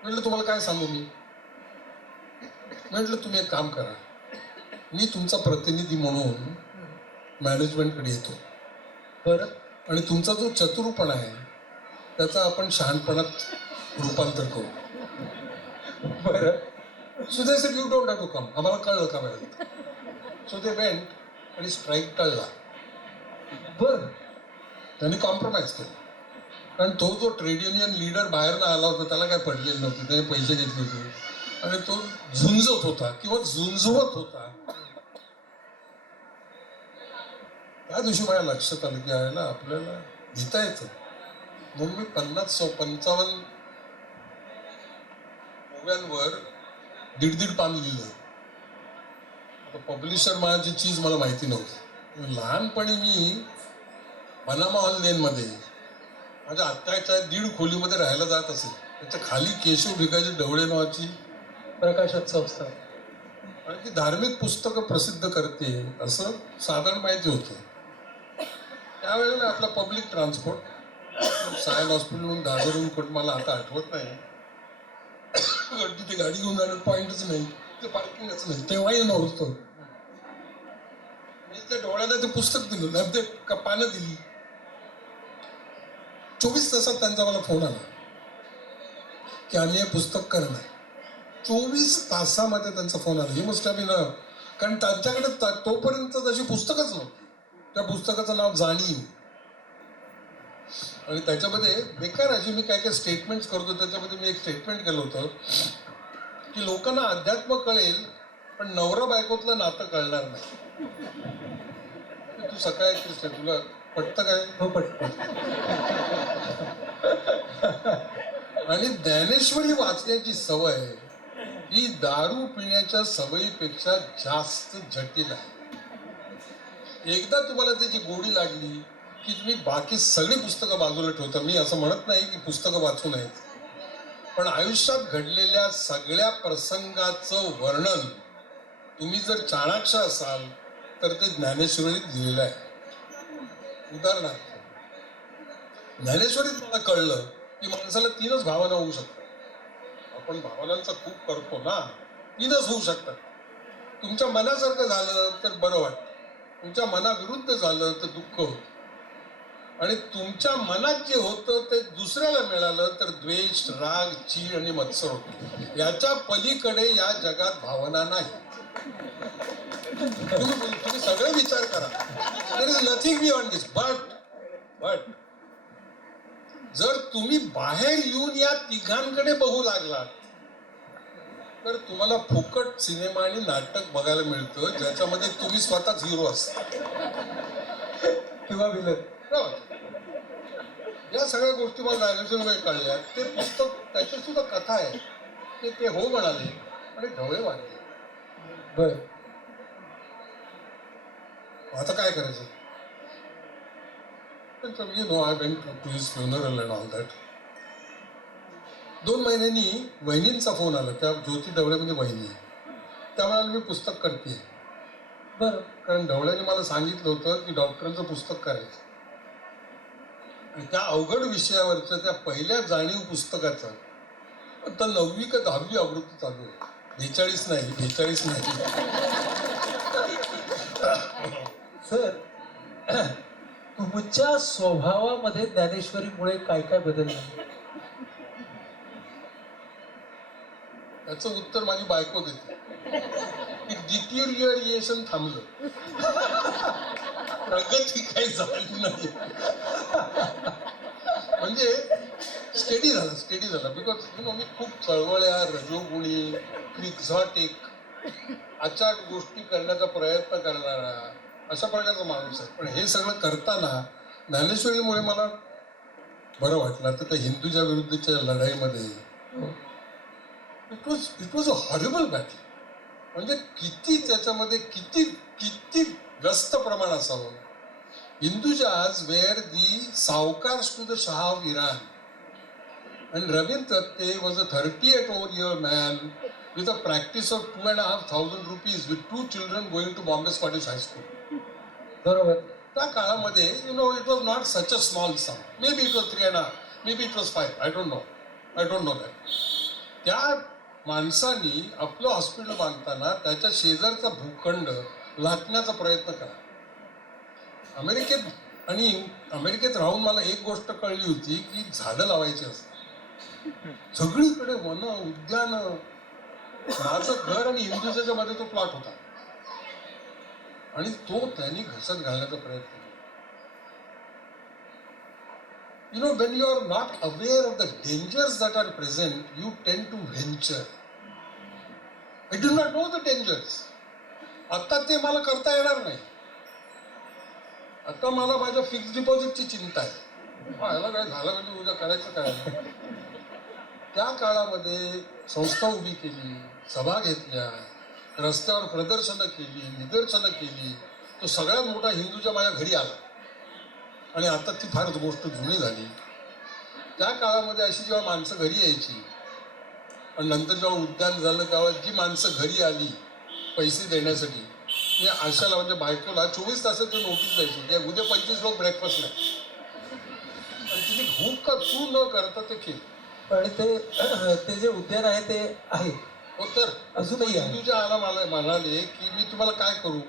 म्हटलं तुम्हाला काय सांगू मी. म्हटलं तुम्ही एक काम करा, मी तुमचा प्रतिनिधी म्हणून मॅनेजमेंटकडे येतो. बरं. आणि तुमचा जो चतुरपणा आहे त्याचा आपण शहाणपणात रूपांतर करू. बरं. So they said you don't have to come. आम्हाला कळलं का वेळेत. सो दे वेंट आणि स्ट्राईक टळला. बरं. त्यांनी कॉम्प्रोमाइज केलं. कारण तो जो ट्रेड युनियन लीडर बाहेरनं आला होता त्याला काय पडलेलं नव्हतं, त्याने पैसे घेतले होते आणि तो झुंजत होता किंवा झुंजवत होता. त्या दिवशी माझ्या लक्षात आलं की यायला आपल्याला लिहिता येतं. म्हणून मी 50-55 ओव्यांवर 1.5 पान लिहिलं. आता पब्लिशर माझी चीज मला माहिती नव्हती. लहानपणी मी पनामा हॉल लेनमध्ये माझ्या आत्याच्या 1.5 खोलीमध्ये राहायला जात असेल. त्याच्या खाली केशव भिकाजी ढवळे नावाची प्रकाशक संस्था आणि ती धार्मिक पुस्तकं प्रसिद्ध करते असं साधारण माहिती होतं. त्यावेळेला आपला पब्लिक ट्रान्सपोर्ट सायन हॉस्पिटलहून दादरहून कुठं मला आता आठवत नाही, तिथे गाडी घेऊन जाणं पॉईंटच नाही, ते पार्किंगच नाही. तेव्हाही नव्हतं. मी त्या डोळ्याला ते पुस्तक दिलं ना, ते पानं दिली. 24 तासात त्यांचा मला फोन आला की आम्ही हे पुस्तक करणार. 24 तासामध्ये त्यांचा फोन आला. ही मस्ट हॅव बीन कारण त्यांच्याकडे तोपर्यंत तशी पुस्तकच नव्हती. त्या पुस्तकाचं नाव जाणीव. आणि त्याच्यामध्ये बेकार अशी मी काय काय स्टेटमेंट्स करतो. त्याच्यामध्ये मी एक स्टेटमेंट केलं होतं की लोकांना अध्यात्म कळेल पण नवरा बायकोतलं नातं कळणार नाही. तू सकाळी येतेस, तुला पटतं काय? हो पटतं. आणि ज्ञानेश्वरी वाचण्याची सवय ही दारू पिण्याच्या सवयीपेक्षा जास्त जटिल आहे. एकदा तुम्हाला त्याची गोडी लागली की तुम्ही बाकी सगळी पुस्तकं बाजूला ठेवता. मी असं म्हणत नाही की पुस्तकं वाचू नयेत, पण आयुष्यात घडलेल्या सगळ्या प्रसंगाचं वर्णन तुम्ही जर चाणाक्ष असाल तर ते ज्ञानेश्वरीत लिहिलेलं आहे. उदाहरणार्थ ज्ञानेश्वरीत मला कळलं की माणसाला 3च भावना होऊ शकतात. आपण भावनांचा खूप करतो ना, 3च होऊ शकतात. तुमच्या मनासारखं झालं तर बरं वाटतं, तुमच्या मनाविरुद्ध झालं तर दुःख होतं, आणि तुमच्या मनात जे होतं ते दुसऱ्याला मिळालं तर द्वेष, राग, चीड आणि मत्सर होतो. याच्या पलीकडे या जगात भावना नाही. तुम्ही सगळे विचार करा. There is nothing beyond this. But जर तुम्ही बाहेर येऊन या तिघांकडे बघू लागलात तर तुम्हाला फुकट सिनेमा आणि नाटक बघायला मिळतं ज्याच्यामध्ये तुम्ही स्वतःच हिरो असता किंवा विलन. या सगळ्या गोष्टी मला ज्ञानेश्वरीमध्ये कळल्या. ते पुस्तक त्याची सुद्धा कथा आहे की ते हो म्हणाले आणि ढवळे वाढले. बर. आता काय करायचं? I went to his funeral and all that. 2 महिन्यांनी वहिनींचा फोन आला. त्या ज्योती ढवळे म्हणजे वहिनी. त्यावेळेला मी पुस्तक करते. बरं. कारण ढवळ्याने मला सांगितलं होतं की डॉक्टरांचं पुस्तक करायचं. आणि त्या अवघड विषयावरचं त्या पहिल्या जाणीव पुस्तकाचं आता 9वी का 10वी आवृत्ती चालू आहे. 42 नाही. सर तुमच्या स्वभावामध्ये ज्ञानेश्वरीमुळे काय काय बदल झाले? त्याचं उत्तर माझी बायको देते. डिटिरियरेशन थांबलं, प्रगती काही झाली नाही. म्हणजे स्टेडी झाला बिकॉज मी खूप चळवळ्या, रजोगुणी, क्विक्झॉटिक, अचाट गोष्टी करण्याचा प्रयत्न करणारा अशा प्रकारचा माणूस आहे. पण हे सगळं करताना ज्ञानेश्वरीमुळे मला बरं वाटलं. तर त्या हिंदूच्या विरुद्धच्या लढाईमध्ये it was a horrible battle. म्हणजे किती त्याच्यामध्ये किती किती व्यस्त प्रमाण असावं. Hindujas were the sowcars to the Shah of Iran. And Ravindra Dutta was a 38-year man with a practice of 2,500 rupees with 2 children going to Bombay Scottish High School. बरोबर. त्या काळामध्ये it was not such a small sum. Maybe it was 3.5, maybe it was 5. I don't know that. त्या माणसानी आपलं hospital बांधताना त्याच्या शेजारचा भूखंड लाटण्याचा प्रयत्न करा. अमेरिकेत राहून मला एक गोष्ट कळली होती की झाडं लावायची असतात. सगळीकडे वन, उद्यान. माझं घर आणि हिंदुजाच्या मध्ये तो प्लॉट होता आणि तो त्यांनी घसत घालण्याचा प्रयत्न केला. when you are not aware of the dangers that are present, you tend to venture. I do not know the dangers. आता ते मला करता येणार नाही. आता मला माझ्या फिक्स डिपॉझिटची चिंता आहे. याला काय झालं म्हणजे उद्या करायचं काय. त्या काळामध्ये संस्था उभी केली, सभा घेतल्या, रस्त्यावर प्रदर्शनं केली, निदर्शनं केली. तो सगळ्यात मोठा हिंदूच्या माझ्या घरी आला आणि आता ती फारच गोष्ट जुनी झाली. त्या काळामध्ये अशी जेव्हा माणसं घरी यायची आणि नंतर जेव्हा उद्यान झालं तेव्हा जी माणसं घरी आली पैसे देण्यासाठी, मी आशाला म्हणजे बायकोला 24 तासाची नोटीस द्यायची की उद्या 25 लोक ब्रेकफास्ट नाही. आणि तिने भूक का तू न करता ते केलं. आणि ते जे उद्यान आहे ते आहे हो. तर अजूनही आहे. हिंदूच्या आला मला म्हणाले की मी तुम्हाला काय करू,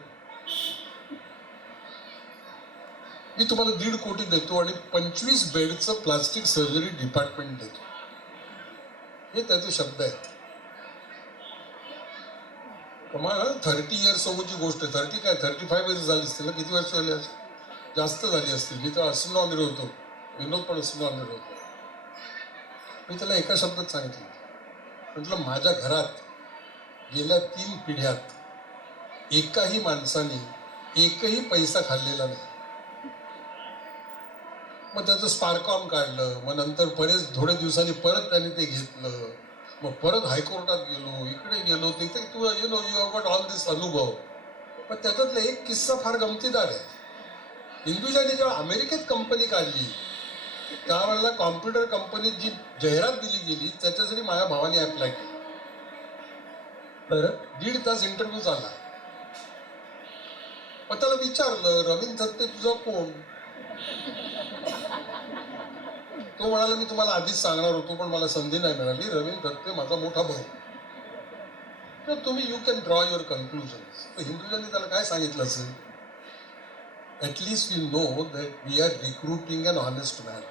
मी तुम्हाला 1.5 कोटी देतो आणि 25 बेडचं प्लास्टिक सर्जरी डिपार्टमेंट देतो. हे त्याचे शब्द आहेत. तुम्हाला 30 इयर्स अगोची गोष्ट आहे. 30 काय 35 इयर्स झाली असतील ना. किती वर्ष झाली, जास्त झाली असतील. मी तर असुनामीर होतो, विनोद पण असुनामीर होतो. मी त्याला एका शब्दात सांगितलं, म्हटलं माझ्या घरात गेल्या 3 पिढ्यात एकाही माणसाने एकही पैसा खाल्लेला नाही. मग त्याचं स्पारकॉम काढलं, मग नंतर बरेच थोड्या दिवसांनी परत त्याने ते घेतलं, मग परत हायकोर्टात गेलो, इकडे गेलो, तिथे तू यू हॅव गॉट ऑल दिस अनुभव. पण त्याच्यातला एक किस्सा फार गमतीदार आहे. हिंदुजाने जेव्हा अमेरिकेत कंपनी काढली त्यावेळेला कॉम्प्युटर कंपनीत जी जाहिरात दिली गेली त्याच्यासाठी माझ्या भावाने अप्लाय केलं. 1.5 तास इंटरव्ह्यू झाला. मग त्याला विचारलं, रवींद्र दत्ते तुझा कोण? तो म्हणाला मी तुम्हाला आधीच सांगणार होतो पण मला संधी नाही मिळाली. रवींद्र दत्ते माझा मोठा भाऊ. तर तुम्ही you can draw your conclusion. हिंदुजांनी त्याला काय सांगितलं असेल, at least we know that we are recruiting an honest man.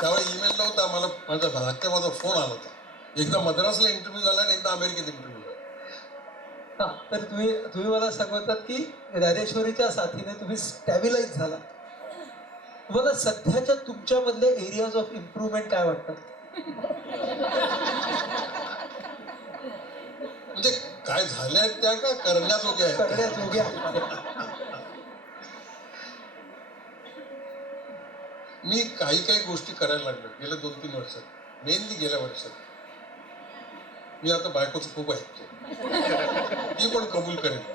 त्यावेळी ईमेल नव्हता, मला माझ्या धाकट्या माझा फोन आला होता. एकदा मद्रासला इंटरव्ह्यू झाला आणि एकदा अमेरिकेत इंटरव्ह्यू झाला. हा, तर तुम्ही मला सांगतात की ज्ञानेश्वरीच्या साथीने तुम्ही स्टॅबिलाइज झाला. तुम्हाला सध्याच्या तुमच्यामधले एरियाज ऑफ इम्प्रूव्हमेंट काय वाटतात? म्हणजे काय झाल्या त्या का करण्याजोग्या आहेत? करण्याजोग्या. मी काही गोष्टी करायला लागलो गेल्या 2-3 वर्षात, मेनली गेल्या वर्षात. मी आता बायकोचं खूप ऐकतो, ती पण कबूल करेल.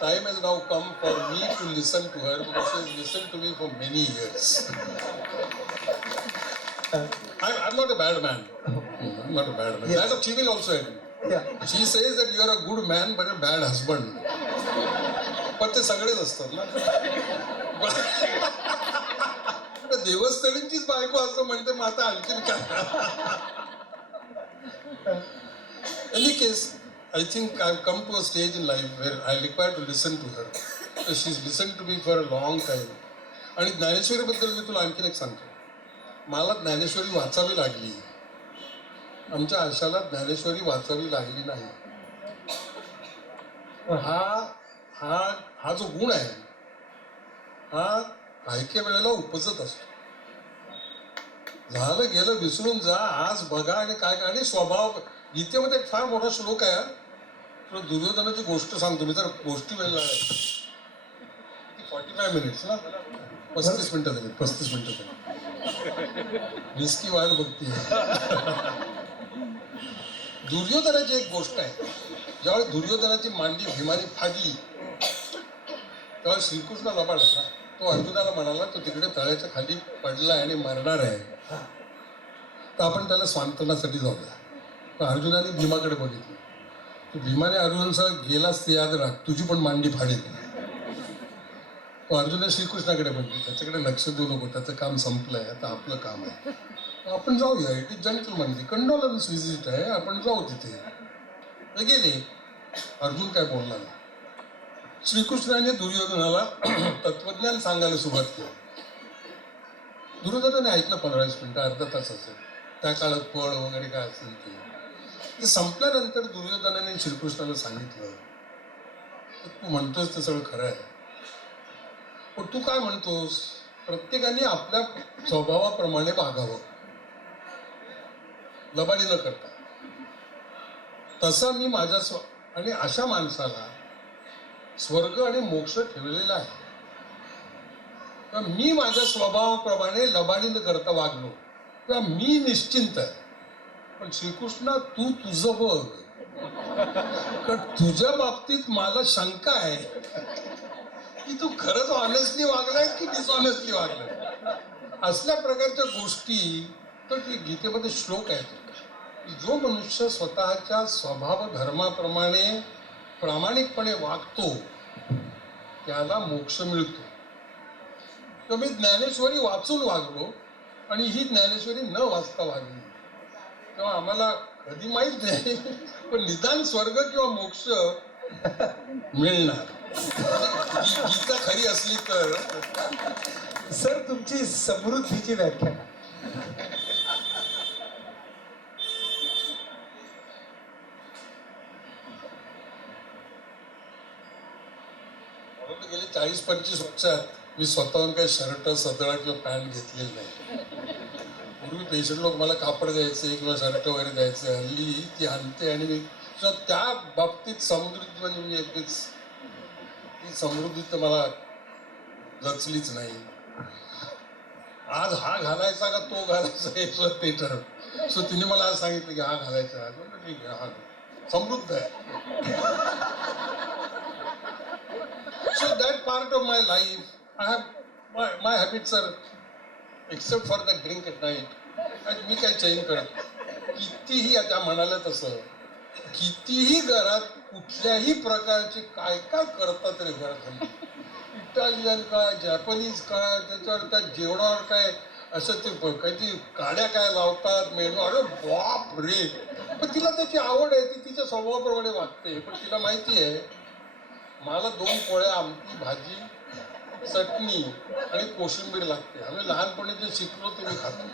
Time has now come for me to listen to her because she has listened to me for many years. I'm not a bad man. I'm not a bad man. Yes. That she will also admit. Yeah. She says that you are a good man but a bad husband. पण ते सगळेच असतात ना. देवस्थळींचीच बायको असं म्हणते, मग आता आणखीन काय. Any case I think I've come to a stage in life where I require to listen to her. So she's listened to me for a long time. आणि ज्ञानेश्वरीबद्दल मी तुला आणखीन एक सांगतो. मला ज्ञानेश्वरी वाचावी लागली. आमच्या आशाला ज्ञानेश्वरी वाचावी लागली नाही. हा हा हा जो गुण आहे हा काही काही वेळेला उपजत असतो. झालं गेलं विसरून जा, आज बघा आणि काय. आणि स्वभाव गीतेमध्ये एक फार मोठा श्लोक आहे. तुला दुर्योधनाची गोष्ट सांगतो मी. तर गोष्टी वेळेला 45 मिनिट्स ना, 35 मिनिटं झाली. 35 मिनिटं झाली. रिस्की वाढ बघती. दुर्योधनाची एक गोष्ट आहे. ज्यावेळी दुर्योधनाची मांडी भीमाने फाडली तेव्हा श्रीकृष्ण लबाडला ना, तो अर्जुनाला म्हणाला तो तिकडे तळ्याच्या खाली पडला आणि मरणार आहे, तर आपण त्याला सांत्वनासाठी जाऊया. तर अर्जुनाने भीमाकडे बघितलं. तर भीमाने अर्जुनासह गेलास ते याद राख, तुझी पण मांडी फाडेल. तो अर्जुना श्रीकृष्णाकडे बघितलं. त्याच्याकडे लक्ष देऊ नको, त्याचं काम संपलंय, आता आपलं काम आहे, आपण जाऊया. इट इज जंटलमन, कंडोलन्स विजिट आहे, आपण जाऊ तिथे. ते गेले. अर्जुन काय बोलला नाही. श्रीकृष्णाने दुर्योधनाला तत्वज्ञान सांगायला सुरुवात केली. दुर्योधनाने ऐकलं 15-20 मिनिटं, अर्धा तास असेल. त्या काळात फळ वगैरे काय असेल ते संपल्यानंतर दुर्योधनाने श्रीकृष्णाला सांगितलं, तू म्हणतोस ते सगळं खरं आहे, पण तू काय म्हणतोस, प्रत्येकाने आपल्या स्वभावाप्रमाणे वागावं, लबाडी न करता. तसा मी माझ्या आणि अशा माणसाला स्वर्ग आणि मोक्ष ठेवलेला आहे. तर मी माझ्या स्वभावाप्रमाणे लबाडी न करता वागलो तेव्हा मी निश्चिंत आहे. पण श्रीकृष्ण तू तुझं बघ, कारण तुझ्या बाबतीत मला शंका आहे की तू खरंच ऑनेस्टली वागलाय की डिसऑनेस्टली वागलाय. असल्या प्रकारच्या गोष्टी तर ती गीतेमध्ये श्लोक आहेत की जो मनुष्य स्वतःच्या स्वभाव धर्माप्रमाणे प्रामाणिकपणे वागतो त्याला मोक्ष मिळतो. तर मी ज्ञानेश्वरी वाचून वागलो आणि ही ज्ञानेश्वरी न वाचता वागली, तेव्हा आम्हाला कधी माहीत नाही, पण निदान स्वर्ग किंवा मोक्ष मिळणार. गीता खरी असली तर. सर तुमची समृद्धीची व्याख्या. गेले 40-25 वर्षात मी स्वतःहून काही शर्ट सदळा किंवा पॅन्ट घेतलेली नाही. पूर्वी पेशंट लोक मला कापड द्यायचे किंवा शर्ट वगैरे द्यायचे, हल्ली ती आणते. आणि मी त्या बाबतीत समृद्धी म्हणजे एकच ती समृद्धी तर मला जचलीच नाही. आज हा घालायचा का तो घालायचा हे ते ठरव. सो तिने मला आज सांगितलं की हा घालायचा, ठीक आहे, हा समृद्ध आहे. So that part of my life, I have my habits are, except for the drink at night. आणि मी काय चेंज करत. कितीही आता म्हणाले तसं, कितीही घरात कुठल्याही प्रकारचे काय काय करतात रे घरात. इटालियन काय, जॅपनीज काय, त्याच्यावर त्या जेवणावर काय असं ते काहीतरी काड्या काय लावतात मेनू. अरे बाप रे. पण तिला त्याची आवड आहे, ती तिच्या स्वभावाप्रमाणे वागते. पण तिला माहिती आहे मला 2 पोळ्या, आमटी, भाजी, चटणी आणि कोशिंबीर लागते. आम्ही लहानपणी जे शिकलो ते मी खातो.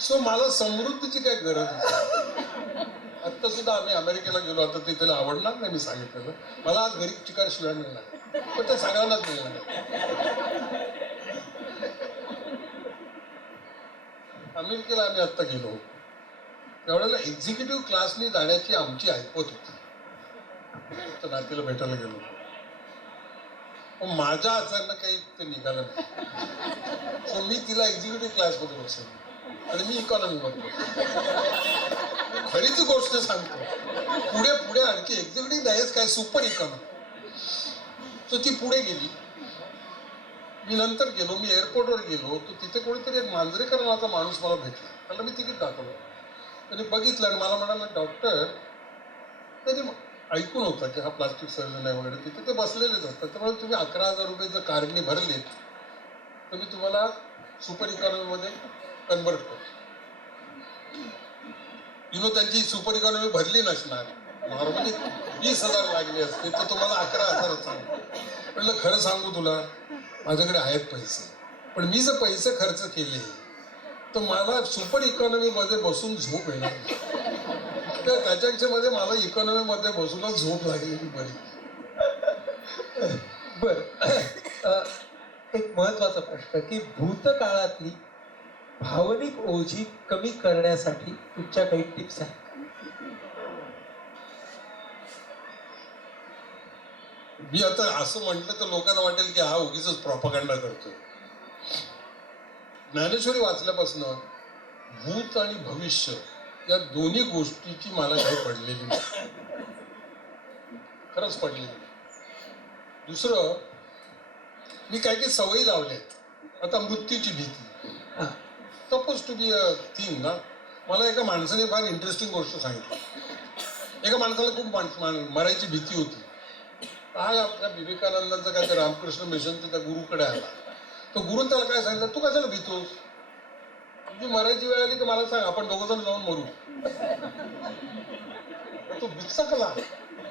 सो मला समृद्धीची काही गरज नाही. आत्ता सुद्धा आम्ही अमेरिकेला गेलो, आता ते त्याला आवडणार नाही मी सांगितलेलं. मला आज घरी चिकार शिवाय मिळणार, पण ते सगळ्यांनाच मिळणार. अमेरिकेला आम्ही आत्ता गेलो त्यावेळेला एक्झिक्युटिव्ह क्लासनी जाण्याची आमची ऐपत होती. तर नातीला भेटायला गेलो, पण माझ्या अचानक काही ते निघालं नाही. सो मी तिला एक्झिक्युटिव्ह क्लासमध्ये बसवलं आणि मी इकॉनॉमी मध्ये. खरीच गोष्ट सांगतो, पुढे पुढे आणखी एक्झिक्युटिव्ह नाहीच काय, सुपर इकॉनॉमी. तर ती पुढे गेली. मी नंतर गेलो, मी एअरपोर्टवर गेलो, तर तिथे कोणीतरी एक मांजरेकर नावाचा माणूस मला भेटला. त्याला मी तिकीट दाखवलं. त्याने बघितलं आणि मला म्हणाला, डॉक्टर, त्याने ऐकून होतं की हा प्लास्टिक सर्जन आहे वगैरे. तिथे ते बसलेलेच असतात. त्यामुळे तुम्ही 11,000 रुपये जर कारणे भरलेत तर मी तुम्हाला सुपर इकॉनॉमीमध्ये कन्वर्ट करतो. त्यांची सुपर इकॉनॉमी भरली नसणार, नॉर्मली 20,000 लागले असते, तर तुम्हाला 11,000 सांगू. म्हटलं खरं सांगू तुला, माझ्याकडे आहेत पैसे, पण मी जर पैसे खर्च केले तर मला सुपर इकॉनॉमी मध्ये बसून झोप येणार नाही. तर त्याच्यापेक्षा मध्ये मला इकॉनॉमी मध्ये बसूनच झोप लागलेली बरी. बर एक महत्वाचा प्रश्न की भूतकाळातली भावनिक ओझी कमी करण्यासाठी तुमच्या काही टिप्स आहेत? मी आता असं म्हटलं तर लोकांना वाटेल की हा उगीच प्रॉपगंडा करतोय. ज्ञानेश्वरी वाचल्यापासून भूत आणि भविष्य या दोन्ही गोष्टीची मला काही पडलेली नाही, खरंच पडलेली नाही. दुसरं, मी काही काही सवयी लावल्यात. आता मृत्यूची भीती, suppose to be a thing ना. मला एका माणसाने फार इंटरेस्टिंग गोष्ट सांगितली. एका माणसाला खूप मरायची भीती होती. आज आपल्या विवेकानंदांचं काय, रामकृष्ण मिशनचं त्या गुरुकडे आला. तो गुरुन त्याला काय सांगितलं, तू कशाला भीतोस, तुझी मरायची वेळ आली तर मला सांग, आपण दोघं जण जाऊन मरू. तो बिचकला.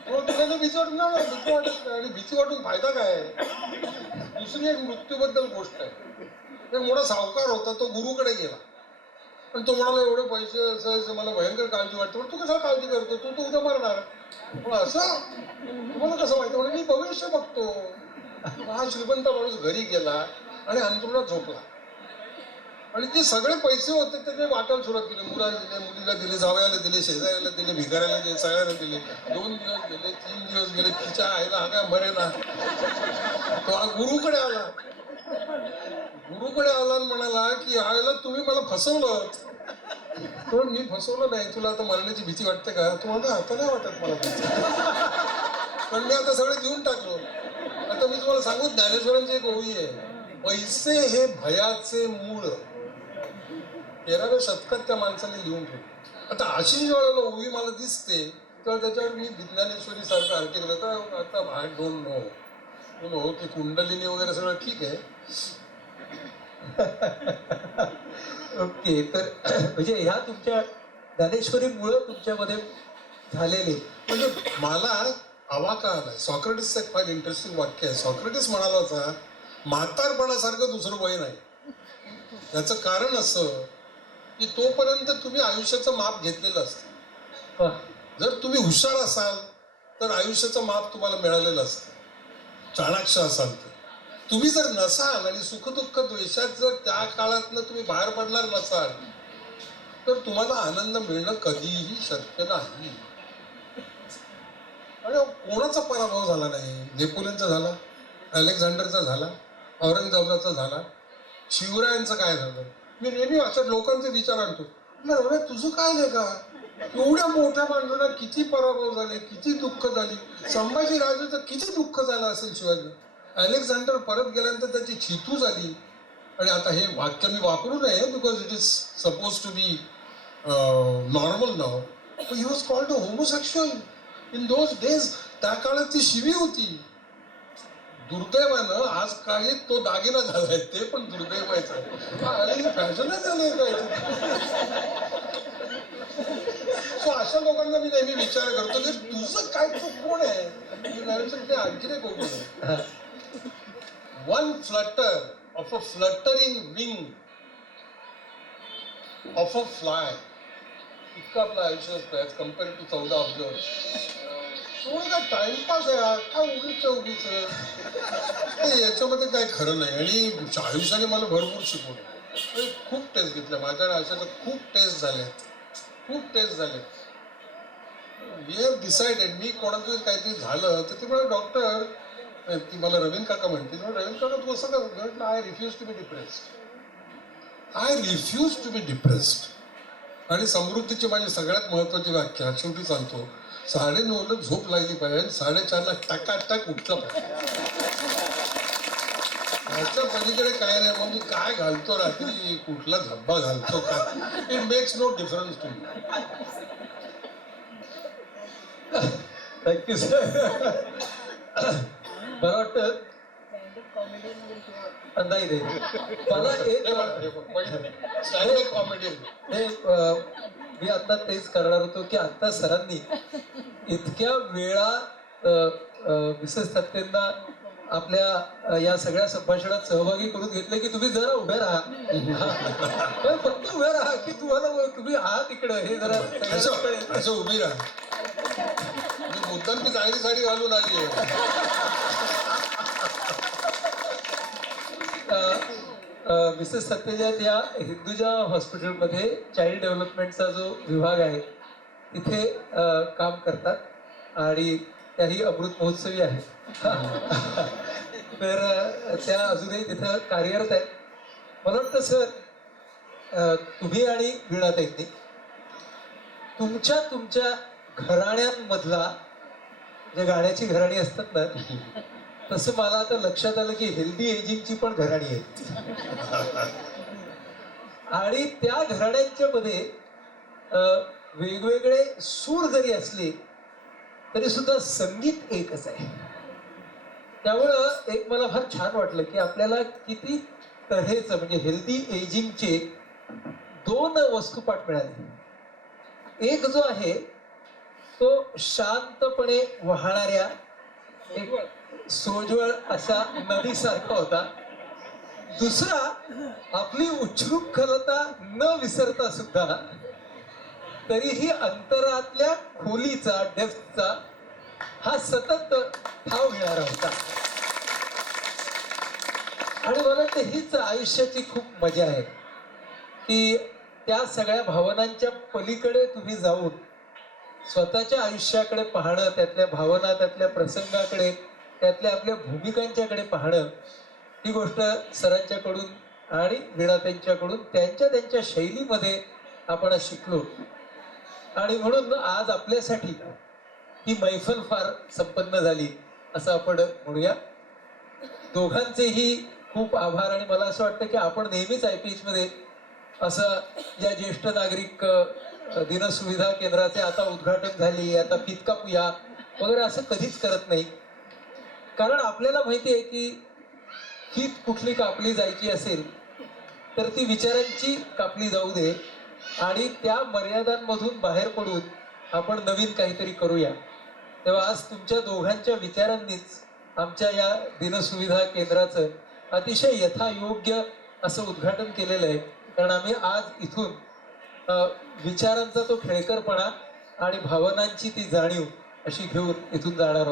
तुला भीती वाटून ना, भीती वाटत नाही, आणि भीती वाटून फायदा काय. दुसरी एक मृत्यूबद्दल गोष्ट आहे. एक मोठा सावकार होता, तो गुरुकडे गेला, पण तो म्हणाला एवढे पैसे असायचे, मला भयंकर काळजी वाटते. पण तू कशाला काळजी करतो, तू तर उद्या मरणार. पण असं तुम्हाला कसं माहिती, म्हणजे मी भविष्य बघतो. हा श्रीमंत माणूस घरी गेला आणि अंथरुणात झोपला, आणि जे सगळे पैसे होते ते वाटायला सुरुवात केली. मुलाला दिले, मुलीला दिले, जावयाला दिले, शेजाऱ्याला दिले, भिकाऱ्याला दिले, सगळ्याला दिले. 2 दिवस गेले, 3 दिवस गेले, तिच्या आईला हा काय मरेना. तो गुरुकडे आला. गुरुकडे आला आणि म्हणाला की आईला तुम्ही मला फसवलं. पण मी फसवलं नाही, तुला आता मरण्याची भीती वाटते का. तू म्हणतो आता नाही वाटत मला भीती, पण मी आता सगळं देऊन टाकलो. आता मी तुम्हाला सांगू, ज्ञानेश्वरांची एक ओवी आहे, पैसे हे भयाचे मूळ. 13व्या शतकात त्या माणसाने लिहून ठेवले. आता अशी ज्यावेळेला ओवी मला दिसते तेव्हा त्याच्यावर मी ज्ञानेश्वरी सारखं आर्टिकल, आता आय डोंट नो की कुंडलिनी वगैरे सगळं ठीक आहे. ओके, तर म्हणजे ह्या तुमच्या ज्ञानेश्वरी मुळे तुमच्यामध्ये झालेले. म्हणजे मला अवाका आलाय. सॉक्रेटिसचं एक फार इंटरेस्टिंग वाक्य आहे. सॉक्रेटिस म्हणाला होता, म्हातारपणासारखं दुसरं वय नाही. याचं कारण असं की तोपर्यंत तुम्ही आयुष्याचं माप घेतलेलं असतं. जर तुम्ही हुशार असाल तर आयुष्याचं माप तुम्हाला मिळालेलं असतं. चाणाक्ष असाल तर. तुम्ही जर नसाल आणि सुखदुःख द्वेषात जर त्या काळातनं तुम्ही बाहेर पडणार नसाल तर तुम्हाला आनंद मिळणं कधीही शक्य नाही. आणि कोणाचा पराभव झाला नाही. नेपोलियनचा झाला, अलेक्झांडरचा झाला, औरंगजेबाचा झाला, शिवरायांचं काय झालं. मी नेहमी अशा लोकांचे विचार आणतो, तुझं काय नाही का, एवढ्या मोठ्या माणसाला किती पराभव झाले, किती दुःख झाली. संभाजी राजाचं किती दुःख झालं असेल शिवाजी. अलेक्झांडर परत गेल्यानंतर त्याची चितू झाली. आणि आता हे वाक्य मी वापरू नये because it is suppose to be normal नाव. He was called a homosexual in those days. त्या काळात ती शिवी होती. दुर्दैवानं आज काळी तो दागिना झालाय, ते पण दुर्दैवाचं आहे. फॅशनच झालंय काय. सो अशा लोकांना मी नेहमी विचार करतो की तुझं काय, तू कोण आहे. ते आणखी एक गोष्ट आहे. One flutter of a fluttering wing of a fly इतकं आपलं आयुष्य असतं ॲज कम्पेअर टू 14 अब्ज वर्ष. काय टाइमपास आहे यार, काय उगीच याच्यामध्ये काय खरं नाही. आणि आयुष्याने मला भरपूर शिकवलं. खूप टेस्ट घेतल्या माझ्या आयुष्याच्या, खूप टेस्ट झाले. वी हॅव डिसाइडेड, मी कोणाचं काहीतरी झालं तर ते मला डॉक्टर, ती मला रवीन काका म्हणते, रवीन काका तू असं का म्हटलं, I refuse to be depressed. आणि समृद्धीची माझी सगळ्यात महत्वाची व्याख्या शेवटी सांगतो, 9:30ला झोप लागली पाहिजे, 4:30ला टकाटक उठलं पाहिजे. याच्या पलीकडे काय नाही. मग मी काय घालतो रात्री, कुठला धब्बा घालतो काय, it makes no difference to me. Thank you sir. मला वाटतं नाही रे मला एक स्टँडअप कॉमेडी हे मी आता तेच करणार होतो की आता सरांनी इतक्या वेळा मिसेस सत्तेंना आपल्या या सगळ्या संभाषणात सहभागी करून घेतले की तुम्ही जरा उभे राहा पण फक्त उभे राहा की तुम्हाला तुम्ही आहात इकडं हे जरा सगळ्यांना कळेल. असं उभी राहा मी मुद्दाम ती चांगली साडी घालून आली मिसेस सत्यजात या हिंदुजा हॉस्पिटलमध्ये चाइल्ड डेव्हलपमेंटचा जो विभाग आहे तिथे काम करतात आणि त्याही अमृत महोत्सवी आहे तर त्या अजूनही तिथं कार्यरत आहेत. मला वाटतं सर तुम्ही आणि वीणाताईंनी तुमच्या घराण्यांमधला जे गाण्याची घराणी असतात ना तसं मला आता लक्षात आलं की हेल्दी एजिंगची पण घराणी आहे आणि त्या घराण्यांच्या मध्ये वेगवेगळे सूर जरी असले तरी सुद्धा संगीत एकच आहे. त्यामुळं एक मला फार छान वाटलं की आपल्याला किती तऱ्हेचं म्हणजे हेल्दी एजिंगचे दोन वस्तुपाठ मिळाले. एक जो आहे तो शांतपणे वाहणाऱ्या एक सोज्वळ असा नदीसारखा होता. दुसरा आपली उच्छृंखलता न विसरता सुद्धा तरीही अंतरातल्या खोलीचा डेप्थचा हा सतत ठाव घेणारा होता. आणि मला वाटतं हीच आयुष्याची खूप मजा आहे की त्या सगळ्या भावनांच्या पलीकडे तुम्ही जाऊन स्वतःच्या आयुष्याकडे पाहणं, त्यातल्या भावना, त्यातल्या प्रसंगाकडे, त्यातल्या आपल्या भूमिकांच्याकडे पाहणं, ही गोष्ट सरांच्याकडून आणि वीणाताईंच्याकडून त्यांच्या शैलीमध्ये आपण शिकलो. आणि म्हणून आज आपल्यासाठी ही मैफल फार संपन्न झाली असं आपण म्हणूया. दोघांचेही खूप आभार. आणि मला असं वाटतं की आपण नेहमीच IPH मध्ये असं या ज्येष्ठ नागरिक दिनसुविधा केंद्राचे आता उद्घाटन झाली, आता फीत कापूया वगैरे असं कधीच करत नाही. कारण आपल्याला माहिती आहे की फीत कुठली कापली जायची असेल तर ती विचारांची कापली जाऊ दे आणि त्या मर्यादांमधून बाहेर पडून आपण नवीन काहीतरी करूया. तेव्हा आज तुमच्या दोघांच्या विचारांनीच आमच्या या दिनसुविधा केंद्राचं अतिशय यथायोग्य असं उद्घाटन केलेलं आहे. कारण आम्ही आज इथून विचारांचा तो खेळकरपणा आणि भावनांची ती जाणीव अशी घेऊन इथून जाणार आहोत.